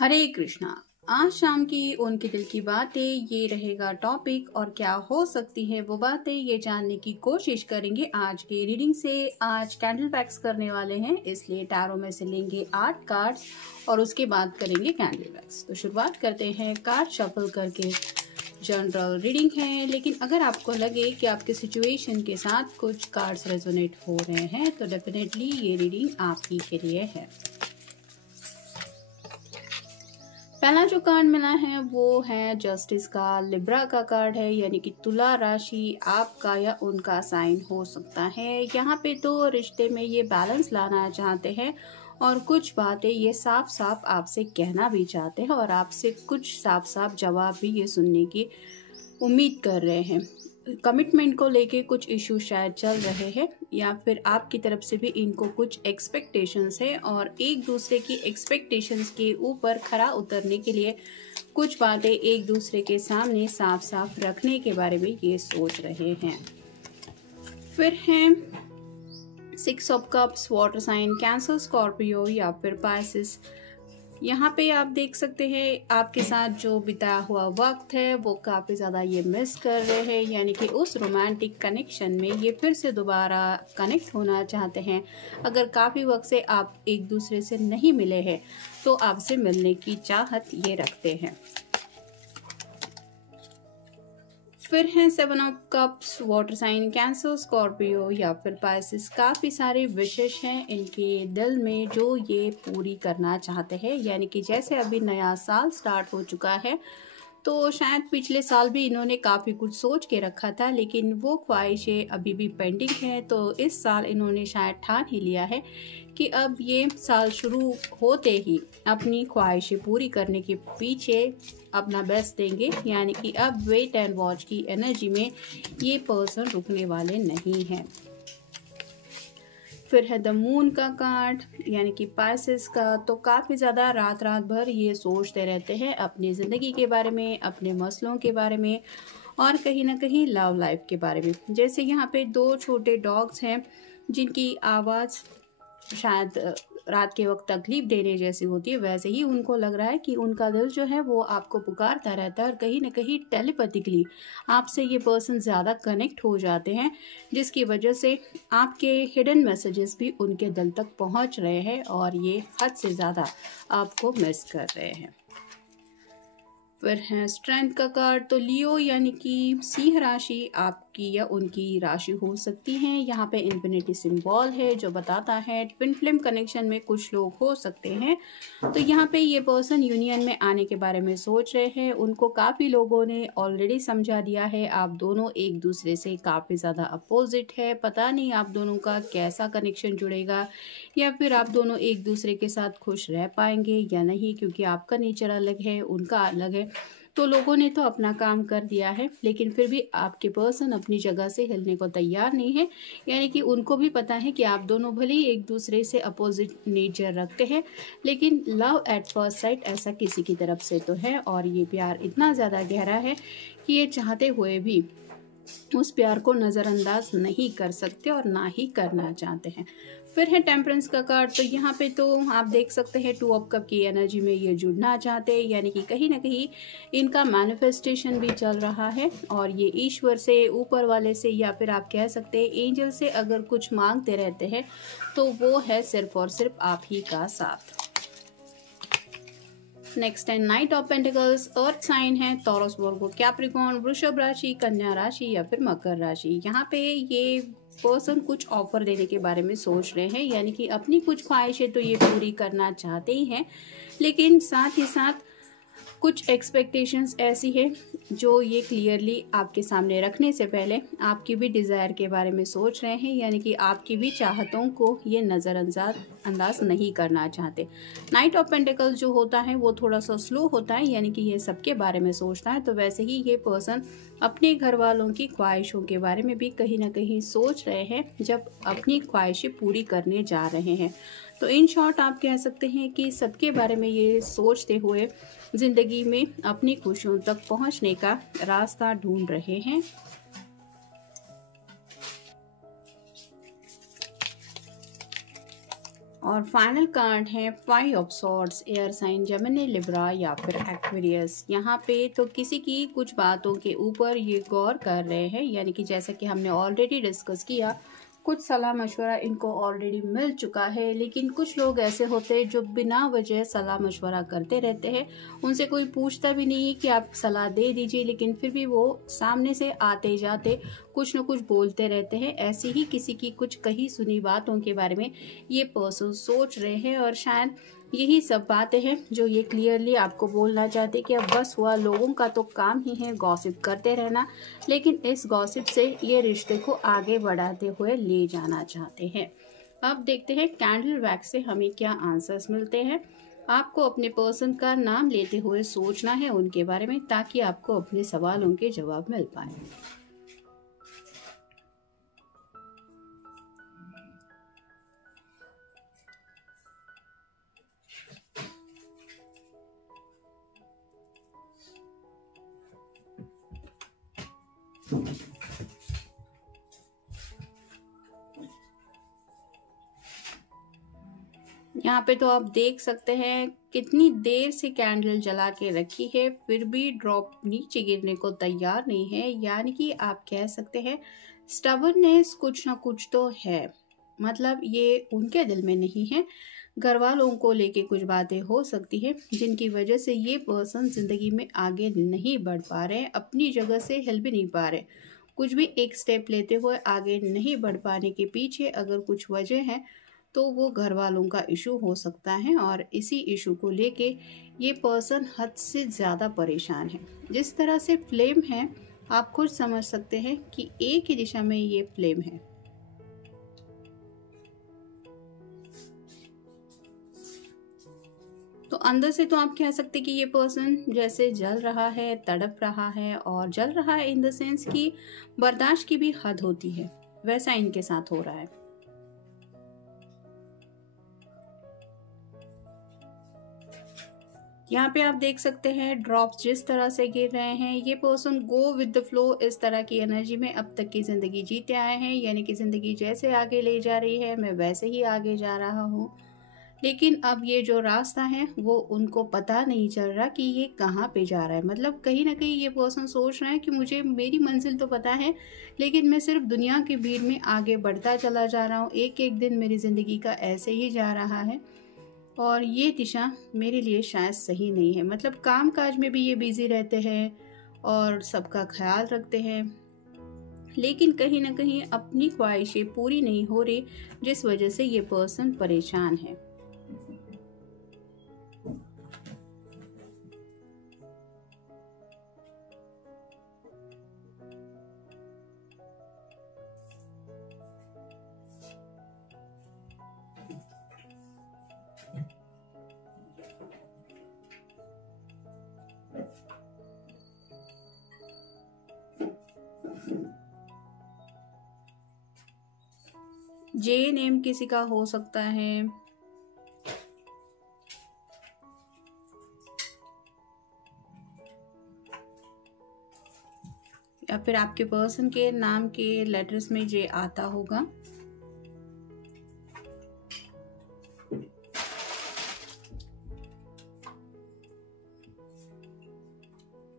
हरे कृष्णा। आज शाम की उनके दिल की बातें ये रहेगा टॉपिक, और क्या हो सकती है वो बातें ये जानने की कोशिश करेंगे आज के रीडिंग से। आज कैंडल पैक्स करने वाले हैं, इसलिए टैरो में से लेंगे 8 कार्ड्स और उसके बाद करेंगे कैंडल पैक्स। तो शुरुआत करते हैं कार्ड शफल करके। जनरल रीडिंग है, लेकिन अगर आपको लगे कि आपके सिचुएशन के साथ कुछ कार्ड्स रेजोनेट हो रहे हैं तो डेफिनेटली ये रीडिंग आप ही के लिए है। पहला जो कार्ड मिला है वो है जस्टिस का, लिब्रा का कार्ड है, यानी कि तुला राशि आपका या उनका साइन हो सकता है। यहाँ पे तो रिश्ते में ये बैलेंस लाना चाहते हैं और कुछ बातें ये साफ साफ आपसे कहना भी चाहते हैं और आपसे कुछ साफ साफ जवाब भी ये सुनने की उम्मीद कर रहे हैं। कमिटमेंट को लेके कुछ इशू शायद चल रहे हैं या फिर आपकी तरफ से भी इनको कुछ एक्सपेक्टेशंस है और एक दूसरे की एक्सपेक्टेशंस के ऊपर खरा उतरने के लिए कुछ बातें एक दूसरे के सामने साफ साफ रखने के बारे में ये सोच रहे हैं। फिर हैं 6 of cups, water sign, Cancer, Scorpio या फिर पाइसेस। यहाँ पे आप देख सकते हैं आपके साथ जो बिताया हुआ वक्त है वो काफ़ी ज़्यादा ये मिस कर रहे हैं, यानी कि उस रोमांटिक कनेक्शन में ये फिर से दोबारा कनेक्ट होना चाहते हैं। अगर काफ़ी वक्त से आप एक दूसरे से नहीं मिले हैं तो आपसे मिलने की चाहत ये रखते हैं। फिर हैं 7 of cups, water sign, Cancer, Scorpio या फिर पाइसेस। काफ़ी सारे विशेष हैं इनके दिल में जो ये पूरी करना चाहते हैं, यानी कि जैसे अभी नया साल स्टार्ट हो चुका है तो शायद पिछले साल भी इन्होंने काफ़ी कुछ सोच के रखा था, लेकिन वो ख्वाहिशें अभी भी पेंडिंग हैं। तो इस साल इन्होंने शायद ठान ही लिया है कि अब ये साल शुरू होते ही अपनी ख्वाहिशें पूरी करने के पीछे अपना बेस्ट देंगे, यानी कि अब वेट एंड वॉच की एनर्जी में ये पर्सन रुकने वाले नहीं हैं। फिर है द मून का कार्ड, यानी कि पाइसेस का। तो काफ़ी ज़्यादा रात भर ये सोचते रहते हैं अपनी ज़िंदगी के बारे में, अपने मसलों के बारे में और कहीं ना कहीं लव लाइफ के बारे में। जैसे यहाँ पे 2 छोटे डॉग्स हैं जिनकी आवाज़ शायद रात के वक्त तकलीफ देने जैसी होती है, वैसे ही उनको लग रहा है कि उनका दिल जो है वो आपको पुकारता रहता है और कहीं ना कहीं टेलीपैथिकली आपसे ये पर्सन ज़्यादा कनेक्ट हो जाते हैं, जिसकी वजह से आपके हिडन मैसेजेस भी उनके दिल तक पहुंच रहे हैं और ये हद से ज़्यादा आपको मिस कर रहे हैं। फिर है स्ट्रेंथ का कार्ड। तो लियो यानी कि सिंह राशि आपकी या उनकी राशि हो सकती है। यहाँ पे इन्फिनिटी सिंबल है जो बताता है ट्विन फ्लेम कनेक्शन में कुछ लोग हो सकते हैं। तो यहाँ पे ये पर्सन यूनियन में आने के बारे में सोच रहे हैं। उनको काफ़ी लोगों ने ऑलरेडी समझा दिया है आप दोनों एक दूसरे से काफ़ी ज़्यादा अपोजिट है। पता नहीं आप दोनों का कैसा कनेक्शन जुड़ेगा या फिर आप दोनों एक दूसरे के साथ खुश रह पाएंगे या नहीं, क्योंकि आपका नेचर अलग है, उनका अलग है। तो लोगों ने तो अपना काम कर दिया है, लेकिन फिर भी आपके पर्सन अपनी जगह से हिलने को तैयार नहीं है, यानी कि उनको भी पता है कि आप दोनों भले ही एक दूसरे से अपोजिट नेचर रखते हैं, लेकिन लव एट फर्स्ट साइट ऐसा किसी की तरफ से तो है और ये प्यार इतना ज़्यादा गहरा है कि ये चाहते हुए भी उस प्यार को नज़रअंदाज नहीं कर सकते और ना ही करना चाहते हैं। फिर है टेम्परेंस का कार्ड। तो यहाँ पे तो आप देख सकते हैं 2 ऑफ कप की एनर्जी में ये जुड़ना चाहते हैं, यानी कि कहीं ना कहीं इनका मैनिफेस्टेशन भी चल रहा है और ये ईश्वर से, ऊपर वाले से या फिर आप कह सकते हैं एंजल से अगर कुछ मांगते रहते हैं तो वो है सिर्फ और सिर्फ आप ही का साथ। नेक्स्ट है knight of pentacles. Earth sign है टॉरस, वर्गो, कैप्रिकॉर्न, वृषभ राशि, कन्या राशि या फिर मकर राशि। यहाँ पे ये पर्सन कुछ ऑफर देने के बारे में सोच रहे हैं, यानी कि अपनी कुछ ख्वाहिशें तो ये पूरी करना चाहते ही हैं, लेकिन साथ ही साथ कुछ एक्सपेक्टेशंस ऐसी है जो ये क्लियरली आपके सामने रखने से पहले आपकी भी डिज़ायर के बारे में सोच रहे हैं, यानी कि आपकी भी चाहतों को ये नज़रअंदाज नहीं करना चाहते। नाइट ऑफ पेंटिकल्स जो होता है वो थोड़ा सा स्लो होता है, यानी कि ये सबके बारे में सोचता है। तो वैसे ही ये पर्सन अपने घर वालों की ख्वाहिशों के बारे में भी कहीं ना कहीं सोच रहे हैं जब अपनी ख्वाहिशें पूरी करने जा रहे हैं। तो इन शॉर्ट आप कह सकते हैं कि सबके बारे में ये सोचते हुए ज़िंदगी में अपनी खुशियों तक पहुंचने का रास्ता ढूंढ रहे हैं। और फाइनल कार्ड है 5 of swords, air sign Gemini, Libra या फिर एक्वेरियस। यहाँ पे तो किसी की कुछ बातों के ऊपर ये गौर कर रहे हैं, यानी कि जैसा कि हमने ऑलरेडी डिस्कस किया, कुछ सलाह मशवरा इनको ऑलरेडी मिल चुका है। लेकिन कुछ लोग ऐसे होते हैं जो बिना वजह सलाह मशवरा करते रहते हैं, उनसे कोई पूछता भी नहीं कि आप सलाह दे दीजिए, लेकिन फिर भी वो सामने से आते जाते कुछ न कुछ बोलते रहते हैं। ऐसी ही किसी की कुछ कही सुनी बातों के बारे में ये पर्सन सोच रहे हैं, और शायद यही सब बातें हैं जो ये क्लियरली आपको बोलना चाहते कि अब बस हुआ, लोगों का तो काम ही है गॉसिप करते रहना, लेकिन इस गॉसिप से ये रिश्ते को आगे बढ़ाते हुए ले जाना चाहते हैं। अब देखते हैं कैंडल वैक्स से हमें क्या आंसर्स मिलते हैं। आपको अपने पर्सन का नाम लेते हुए सोचना है उनके बारे में, ताकि आपको अपने सवालों के जवाब मिल पाए। यहाँ पे तो आप देख सकते हैं कितनी देर से कैंडल जला के रखी है, फिर भी ड्रॉप नीचे गिरने को तैयार नहीं है। यानी कि आप कह सकते हैं स्टबर्ननेस कुछ ना कुछ तो है, मतलब ये उनके दिल में नहीं है। घर वालों को लेके कुछ बातें हो सकती है जिनकी वजह से ये पर्सन जिंदगी में आगे नहीं बढ़ पा रहे, अपनी जगह से हिल भी नहीं पा रहे। कुछ भी एक स्टेप लेते हुए आगे नहीं बढ़ पाने के पीछे अगर कुछ वजह है तो वो घर वालों का इशू हो सकता है, और इसी इशू को लेके ये पर्सन हद से ज़्यादा परेशान है। जिस तरह से फ्लेम है आप खुद समझ सकते हैं कि एक ही दिशा में ये फ्लेम है। तो अंदर से तो आप कह सकते हैं कि ये पर्सन जैसे जल रहा है, तड़प रहा है, और जल रहा है इन द सेंस कि बर्दाश्त की भी हद होती है, वैसा इनके साथ हो रहा है। यहाँ पे आप देख सकते हैं ड्रॉप्स जिस तरह से गिर रहे हैं, ये person go with the flow इस तरह की एनर्जी में अब तक की जिंदगी जीते आए हैं। यानी कि जिंदगी जैसे आगे ले जा रही है मैं वैसे ही आगे जा रहा हूँ, लेकिन अब ये जो रास्ता है वो उनको पता नहीं चल रहा कि ये कहाँ पे जा रहा है। मतलब कहीं ना कहीं ये पर्सन सोच रहा है कि मुझे मेरी मंजिल तो पता है, लेकिन मैं सिर्फ दुनिया की भीड़ में आगे बढ़ता चला जा रहा हूँ। एक एक दिन मेरी ज़िंदगी का ऐसे ही जा रहा है, और ये दिशा मेरे लिए शायद सही नहीं है। मतलब काम काज में भी ये बिजी रहते हैं और सबका ख्याल रखते हैं, लेकिन कहीं ना कहीं अपनी ख्वाहिशें पूरी नहीं हो रही, जिस वजह से ये पर्सन परेशान है। जे नेम किसी का हो सकता है, या फिर आपके पर्सन के नाम के लेटर्स में जे आता होगा।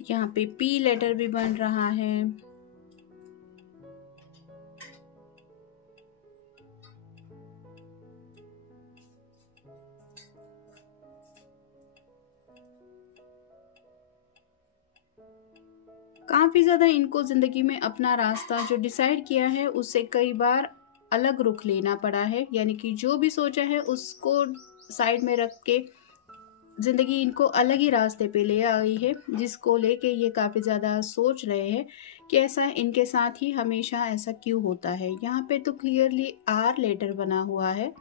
यहाँ पे पी लेटर भी बन रहा है। काफी ज्यादा इनको जिंदगी में अपना रास्ता जो डिसाइड किया है उससे कई बार अलग रुख लेना पड़ा है। यानी कि जो भी सोचा है उसको साइड में रख के जिंदगी इनको अलग ही रास्ते पे ले आई है, जिसको लेके ये काफी ज्यादा सोच रहे हैं कि ऐसा इनके साथ ही हमेशा ऐसा क्यों होता है। यहाँ पे तो क्लियरली आर लेटर बना हुआ है।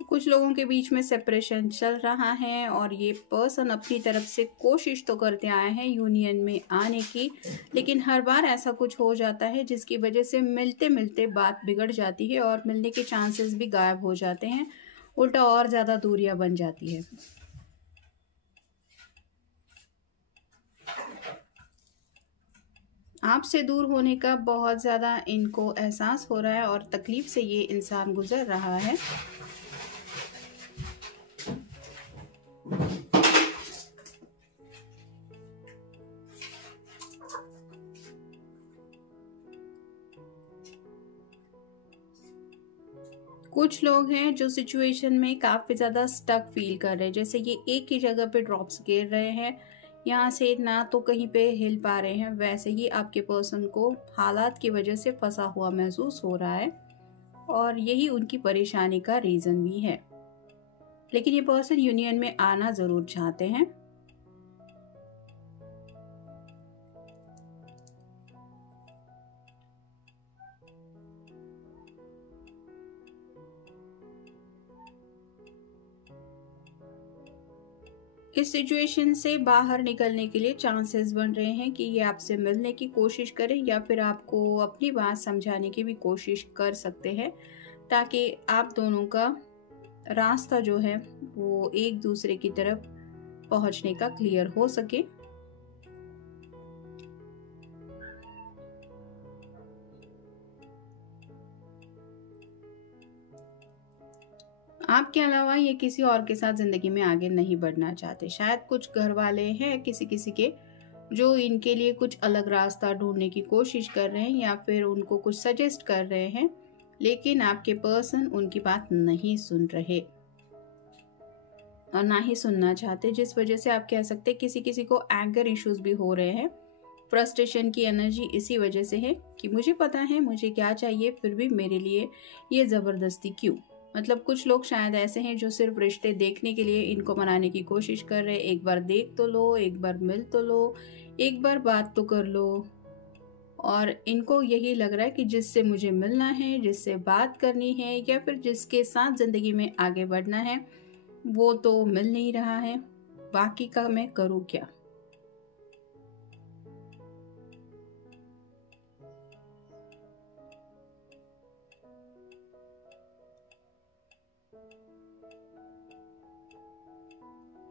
कुछ लोगों के बीच में सेपरेशन चल रहा है, और ये पर्सन अपनी तरफ से कोशिश तो करते आए हैं यूनियन में आने की, लेकिन हर बार ऐसा कुछ हो जाता है जिसकी वजह से मिलते मिलते बात बिगड़ जाती है और मिलने के चांसेस भी गायब हो जाते हैं। उल्टा और ज़्यादा दूरियां बन जाती है। आपसे दूर होने का बहुत ज़्यादा इनको एहसास हो रहा है और तकलीफ से ये इंसान गुजर रहा है। कुछ लोग हैं जो सिचुएशन में काफ़ी ज़्यादा स्टक फील कर रहे हैं, जैसे ये एक ही जगह पे ड्रॉप्स गिर रहे हैं, यहाँ से ना तो कहीं पे हिल पा रहे हैं। वैसे ही आपके पर्सन को हालात की वजह से फंसा हुआ महसूस हो रहा है और यही उनकी परेशानी का रीज़न भी है। लेकिन ये पर्सन यूनियन में आना ज़रूर चाहते हैं। इस सिचुएशन से बाहर निकलने के लिए चांसेस बन रहे हैं कि ये आपसे मिलने की कोशिश करें या फिर आपको अपनी बात समझाने की भी कोशिश कर सकते हैं, ताकि आप दोनों का रास्ता जो है वो एक दूसरे की तरफ पहुंचने का क्लियर हो सके। आपके अलावा ये किसी और के साथ जिंदगी में आगे नहीं बढ़ना चाहते। शायद कुछ घर वाले हैं किसी किसी के जो इनके लिए कुछ अलग रास्ता ढूंढने की कोशिश कर रहे हैं या फिर उनको कुछ सजेस्ट कर रहे हैं, लेकिन आपके पर्सन उनकी बात नहीं सुन रहे और ना ही सुनना चाहते, जिस वजह से आप कह सकते हैं किसी किसी को एंगर इश्यूज भी हो रहे हैं। फ्रस्ट्रेशन की एनर्जी इसी वजह से है कि मुझे पता है मुझे क्या चाहिए, फिर भी मेरे लिए ये ज़बरदस्ती क्यों। मतलब कुछ लोग शायद ऐसे हैं जो सिर्फ रिश्ते देखने के लिए इनको मनाने की कोशिश कर रहे हैं। एक बार देख तो लो, एक बार मिल तो लो, एक बार बात तो कर लो। और इनको यही लग रहा है कि जिससे मुझे मिलना है, जिससे बात करनी है या फिर जिसके साथ ज़िंदगी में आगे बढ़ना है, वो तो मिल नहीं रहा है, बाकी का मैं करूँ क्या।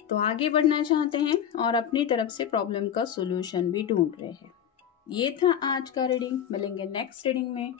तो आगे बढ़ना चाहते हैं और अपनी तरफ से प्रॉब्लम का सोल्यूशन भी ढूंढ रहे हैं। ये था आज का रीडिंग। मिलेंगे नेक्स्ट रीडिंग में।